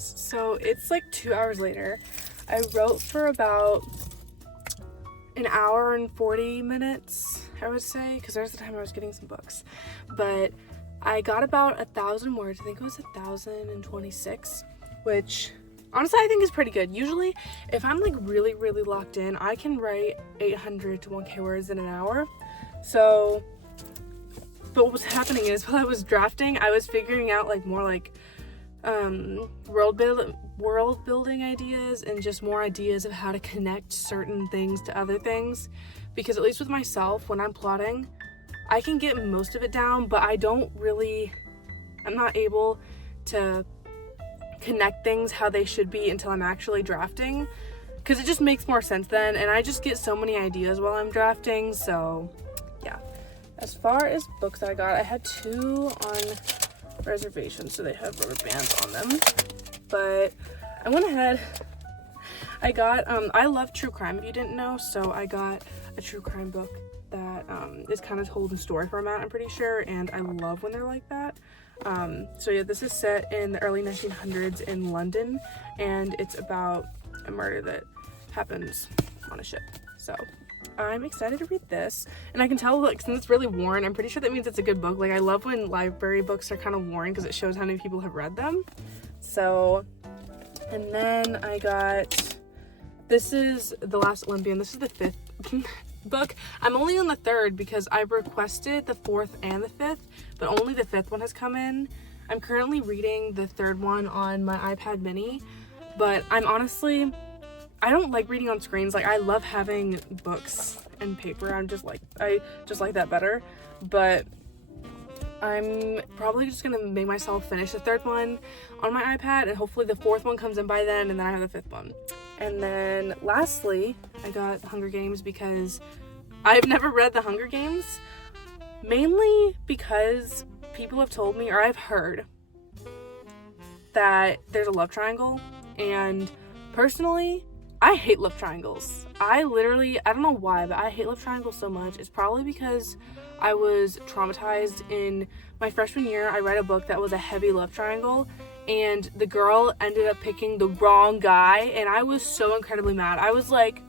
guys, so it's like 2 hours later. I wrote for about an hour and 40 minutes, I would say, because there's the time I was getting some books. But I got about 1,000 words. I think it was 1,026, which honestly I think is pretty good. Usually if I'm like really locked in, I can write 800 to 1k words in an hour. So, but what was happening is while I was drafting, I was figuring out like more like world building ideas and just more ideas of how to connect certain things to other things, because at least with myself, when I'm plotting, I can get most of it down, but I'm not able to connect things how they should be until I'm actually drafting, because it just makes more sense then, and I just get so many ideas while I'm drafting. So yeah, as far as books that I got, I had 2 on reservation, so they have rubber bands on them, but I went ahead, I got I love true crime, if you didn't know, so I got a true crime book that is kind of told in story format, I'm pretty sure, and I love when they're like that. So yeah, this is set in the early 1900s in London, and it's about a murder that happens on a ship. So I'm excited to read this, and I can tell, like, since it's really worn, I'm pretty sure that means it's a good book. Like, I love when library books are kind of worn because it shows how many people have read them. So, and then I got, this is The Last Olympian. This is the 5th book. I'm only on the 3rd because I requested the 4th and the 5th, but only the 5th one has come in. I'm currently reading the 3rd one on my iPad mini, but I don't like reading on screens. Like, I love having books and paper. I just like that better. But I'm probably just gonna make myself finish the 3rd one on my iPad, and hopefully the 4th one comes in by then, and then I have the 5th one. And then lastly, I got The Hunger Games because I've never read The Hunger Games, mainly because people have told me, or I've heard, that there's a love triangle, and personally, I hate love triangles. I don't know why, but I hate love triangles so much. It's probably because I was traumatized in my freshman year. I read a book that was a heavy love triangle, and the girl ended up picking the wrong guy, and I was so incredibly mad. I was like,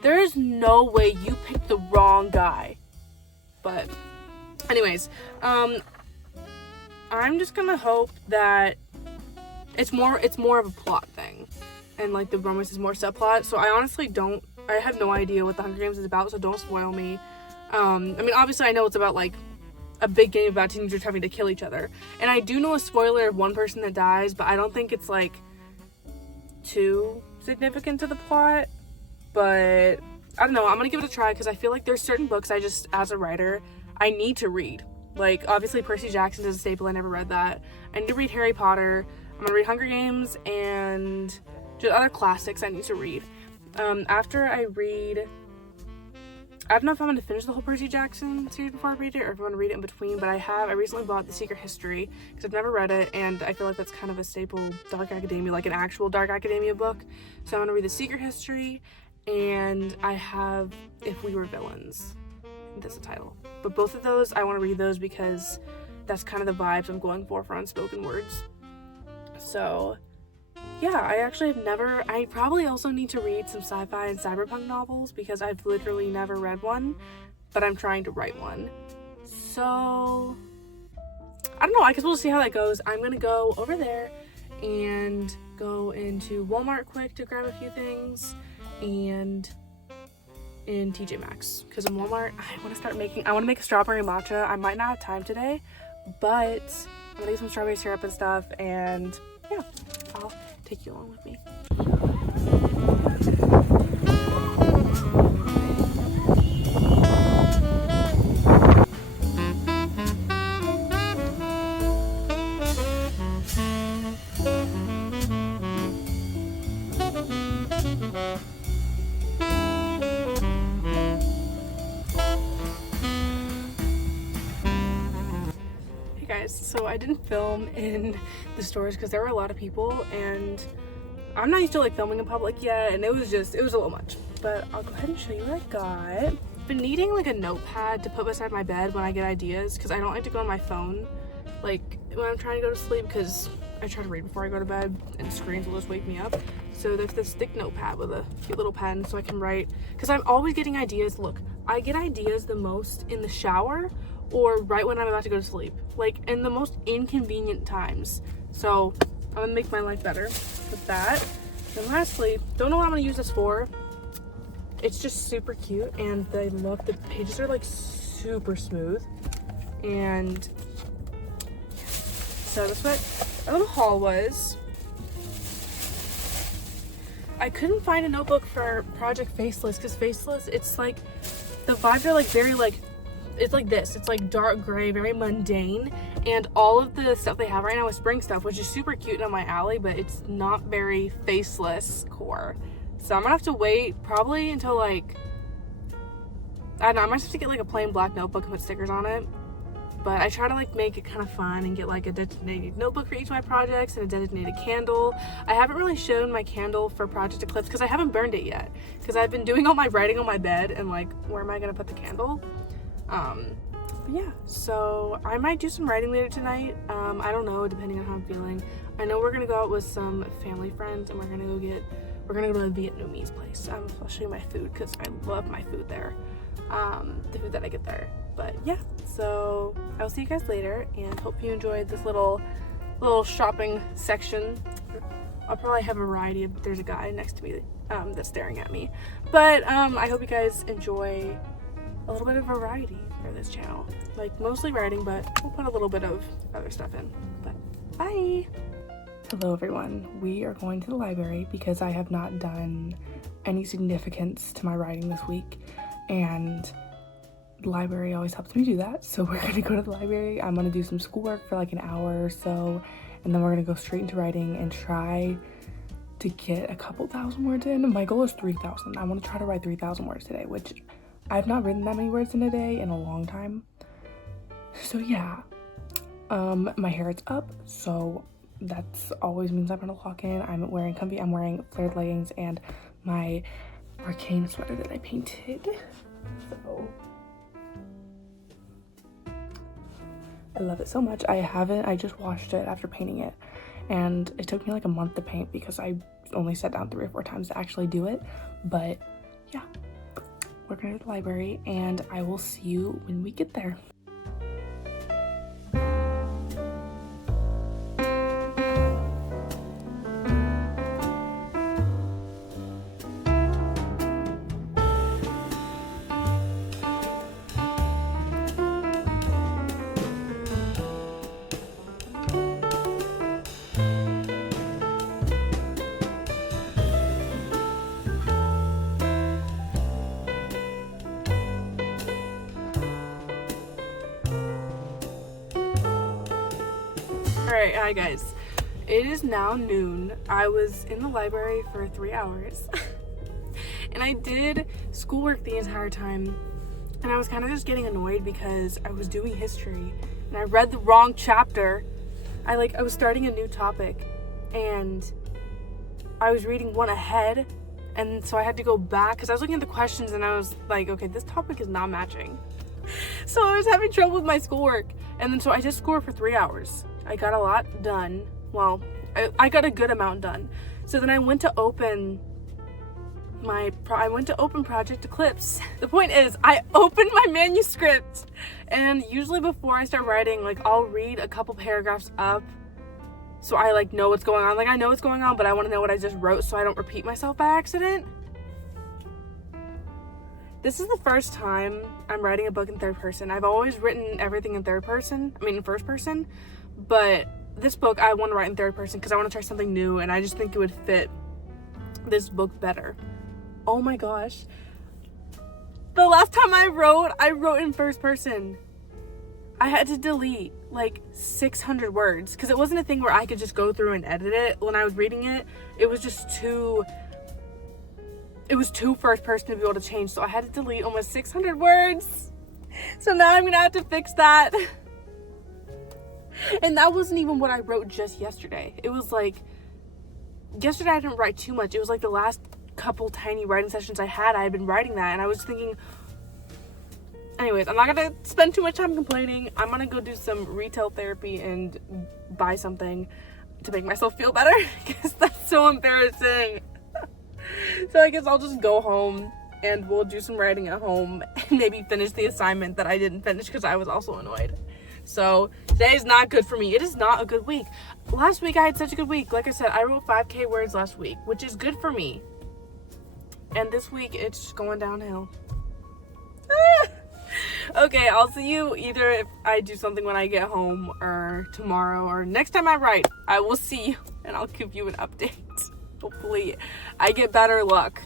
there is no way you picked the wrong guy. But anyways, I'm just gonna hope that it's more of a plot thing, and like the romance is more subplot. So I have no idea what The Hunger Games is about, so don't spoil me. I mean, obviously I know it's about like a big game about teenagers having to kill each other, and I do know a spoiler of one person that dies, but I don't think it's like too significant to the plot. But I don't know, I'm gonna give it a try because I feel like there's certain books I just, as a writer, I need to read. Like, obviously Percy Jackson is a staple, I never read that. I need to read Harry Potter, I'm gonna read Hunger Games, and just other classics I need to read. After I read, I don't know if I'm going to finish the whole Percy Jackson series before I read it, or if I'm going to read it in between, but I recently bought The Secret History, because I've never read it, and I feel like that's kind of a staple dark academia, like an actual dark academia book. So I'm going to read The Secret History, and I have If We Were Villains. I think that's the title. But both of those, I want to read those because that's kind of the vibes I'm going for unspoken words. So yeah, I probably also need to read some sci-fi and cyberpunk novels because I've literally never read one, but I'm trying to write one. So, I don't know, I guess we'll see how that goes. I'm gonna go over there and go into Walmart quick to grab a few things, and in TJ Maxx, because in Walmart, I want to make a strawberry matcha. I might not have time today, but I'm gonna get some strawberry syrup and stuff, and yeah, I'll take you along with me. Hey guys, so I didn't film in the stores because there were a lot of people, and I'm not used to like filming in public yet, and it was a little much, but I'll go ahead and show you what I got. I've been needing like a notepad to put beside my bed when I get ideas, because I don't like to go on my phone like when I'm trying to go to sleep, because I try to read before I go to bed, and screens will just wake me up. So there's this thick notepad with a cute little pen so I can write, because I'm always getting ideas. Look, I get ideas the most in the shower or right when I'm about to go to sleep, like in the most inconvenient times. So I'm gonna make my life better with that. And lastly, don't know what I'm gonna use this for. It's just super cute, and I love the pages are like super smooth. And so that's what our little haul was. I couldn't find a notebook for Project Faceless, because Faceless, it's like, the vibes are like very like, it's like this. It's like dark gray, very mundane. And all of the stuff they have right now is spring stuff, which is super cute and on my alley, but it's not very faceless core. So I'm gonna have to wait probably until like, I don't know, I might have to get like a plain black notebook and put stickers on it. But I try to like make it kind of fun and get like a designated notebook for each of my projects and a designated candle. I haven't really shown my candle for Project Eclipse because I haven't burned it yet, because I've been doing all my writing on my bed and like, where am I gonna put the candle? But yeah, so I might do some writing later tonight. I don't know, depending on how I'm feeling. I know we're gonna go out with some family friends and we're gonna go to a Vietnamese place. I'll show you my food because I love my food there. The food that I get there. But yeah, so I'll see you guys later, and hope you enjoyed this little shopping section. I'll probably have a variety of, there's a guy next to me that's staring at me. But I hope you guys enjoy a little bit of variety for this channel. Like mostly writing, but we'll put a little bit of other stuff in. But bye! Hello everyone. We are going to the library because I have not done any significance to my writing this week, and the library always helps me do that. So we're gonna go to the library. I'm gonna do some schoolwork for like an hour or so, and then we're gonna go straight into writing and try to get a couple thousand words in. My goal is 3,000. I want to try to write 3,000 words today, which I've not written that many words in a day in a long time. So yeah, my hair is up, so that's always means I'm gonna clock in. I'm wearing flared leggings and my arcane sweater that I painted. So I love it so much. I just washed it after painting it, and it took me like a month to paint because I only sat down 3 or 4 times to actually do it. But yeah, we're going to the library, and I will see you when we get there. Alright, hi guys. It is now noon. I was in the library for 3 hours and I did schoolwork the entire time, and I was kind of just getting annoyed because I was doing history and I read the wrong chapter. I was starting a new topic and I was reading one ahead, and so I had to go back because I was looking at the questions and I was like, okay, this topic is not matching. So I was having trouble with my schoolwork, and then so I just schoolwork for 3 hours. I got a lot done. Well, I got a good amount done. So then I went to open Project Eclipse. The point is, I opened my manuscript, and usually before I start writing, like, I'll read a couple paragraphs up so I like know what's going on. Like, I know what's going on, but I want to know what I just wrote so I don't repeat myself by accident. This is the first time I'm writing a book in third person. I've always written everything in first person, but this book I want to write in third person because I want to try something new, and I just think it would fit this book better. Oh my gosh. The last time I wrote in first person. I had to delete like 600 words because it wasn't a thing where I could just go through and edit it. When I was reading it, it was too first person to be able to change, so I had to delete almost 600 words. So now I'm gonna have to fix that. And that wasn't even what I wrote just yesterday. It was like, yesterday I didn't write too much. It was like the last couple tiny writing sessions I had been writing that, and I was thinking, anyways, I'm not gonna spend too much time complaining. I'm gonna go do some retail therapy and buy something, to make myself feel better because that's so embarrassing. So I guess I'll just go home and we'll do some writing at home and maybe finish the assignment that I didn't finish because I was also annoyed. So today is not good for me. It is not a good week. Last week I had such a good week. Like I said, I wrote 5K words last week, which is good for me. And this week it's just going downhill. Okay, I'll see you either if I do something when I get home or tomorrow or next time I write. I will see you and I'll give you an update. Hopefully I get better luck.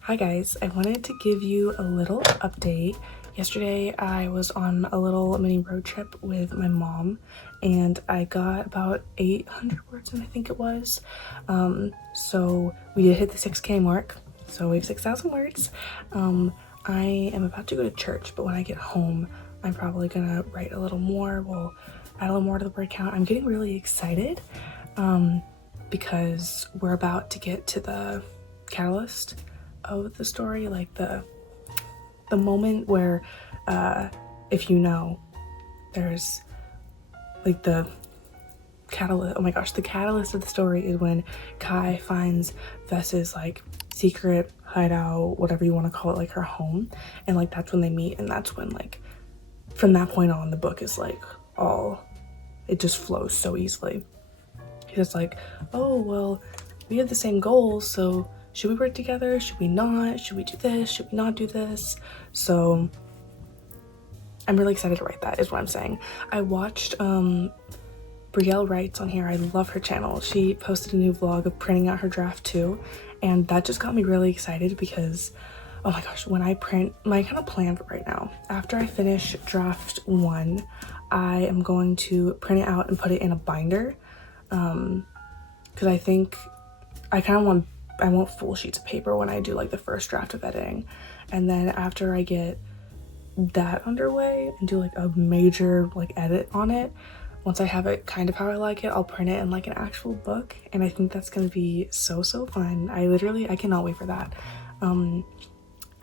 Hi guys, I wanted to give you a little update. Yesterday I was on a little mini road trip with my mom and I got about 800 words in, I think it was. So we did hit the 6K mark, so we have 6,000 words. I am about to go to church, but when I get home I'm probably gonna write a little more. We'll add a little more to the word count. I'm getting really excited because we're about to get to the catalyst of the story, like the moment where if you know, there's like the catalyst. Oh my gosh, the catalyst of the story is when Kai finds Vess's like secret hideout, whatever you want to call it, like her home, and like that's when they meet, and that's when like from that point on the book is like all, it just flows so easily. He's just like, oh well, we have the same goals, so should we work together? Should we not? Should we do this? Should we not do this? So I'm really excited to write that, is what I'm saying. I watched Brielle Writes on here. I love her channel. She posted a new vlog of printing out her draft 2, and that just got me really excited because, oh my gosh, when I print, my kind of plan for right now, after I finish draft 1, I am going to print it out and put it in a binder, because I think I kind of want, I want full sheets of paper when I do like the first draft of editing. And then after I get that underway and do like a major like edit on it, once I have it kind of how I like it, I'll print it in like an actual book. And I think that's gonna be so fun. I cannot wait for that.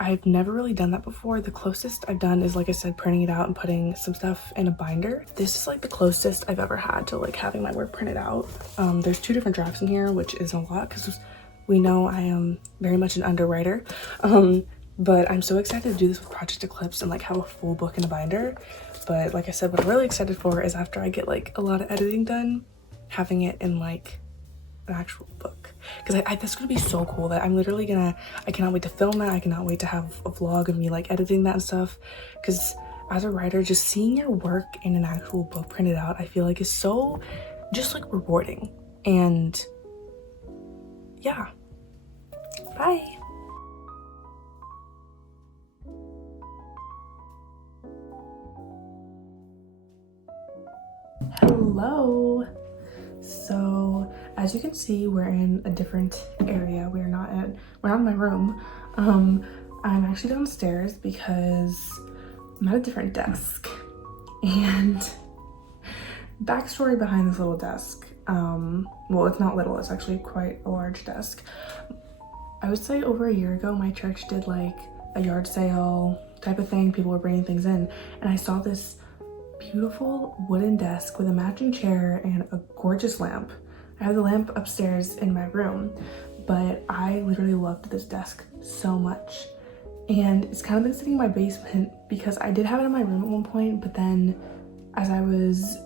I've never really done that before. The closest I've done is, like I said, printing it out and putting some stuff in a binder. This is like the closest I've ever had to like having my work printed out. There's 2 different drafts in here, which is a lot because we know I am very much an underwriter, but I'm so excited to do this with Project Eclipse and like have a full book in a binder. But like I said, what I'm really excited for is after I get like a lot of editing done, having it in like an actual book. Because that's gonna be so cool that I'm literally gonna, I cannot wait to film that. I cannot wait to have a vlog of me like editing that and stuff. Because as a writer, just seeing your work in an actual book printed out, I feel like is so just like rewarding. And yeah. Bye. Hello. So as you can see, we're in a different area. We're not in my room. I'm actually downstairs because I'm at a different desk. And backstory behind this little desk. Well, it's not little, it's actually quite a large desk. I would say over a year ago, my church did like a yard sale type of thing. People were bringing things in, and I saw this beautiful wooden desk with a matching chair and a gorgeous lamp. I have the lamp upstairs in my room, but I literally loved this desk so much. And it's kind of been sitting in my basement because I did have it in my room at one point, but then as I was,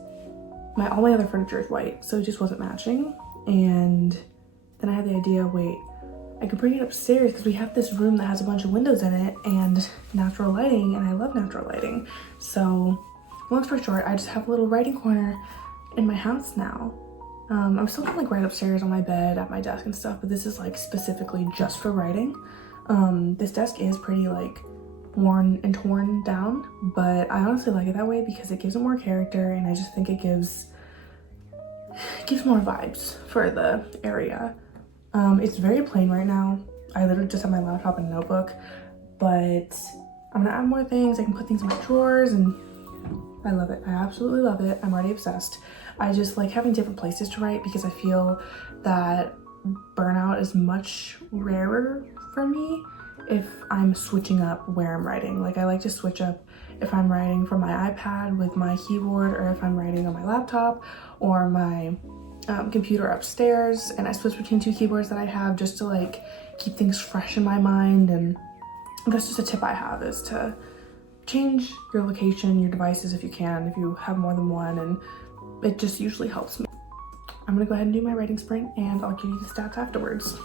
all my other furniture is white, so it just wasn't matching. And then I had the idea, wait, I could bring it upstairs because we have this room that has a bunch of windows in it and natural lighting, and I love natural lighting. So long story short, I just have a little writing corner in my house now. I'm still kind of like right upstairs on my bed at my desk and stuff, but this is like specifically just for writing. This desk is pretty like worn and torn down, but I honestly like it that way because it gives it more character, and I just think it gives more vibes for the area. It's very plain right now. I literally just have my laptop and a notebook, but I'm gonna add more things. I can put things in my drawers, and I love it. I absolutely love it. I'm already obsessed. I just like having different places to write because I feel that burnout is much rarer for me if I'm switching up where I'm writing. Like I like to switch up if I'm writing from my iPad with my keyboard, or if I'm writing on my laptop or my computer upstairs, and I switch between 2 keyboards that I have just to like keep things fresh in my mind. And that's just a tip I have, is to change your location, your devices if you can, if you have more than one, and it just usually helps me. I'm gonna go ahead and do my writing sprint and I'll give you the stats afterwards.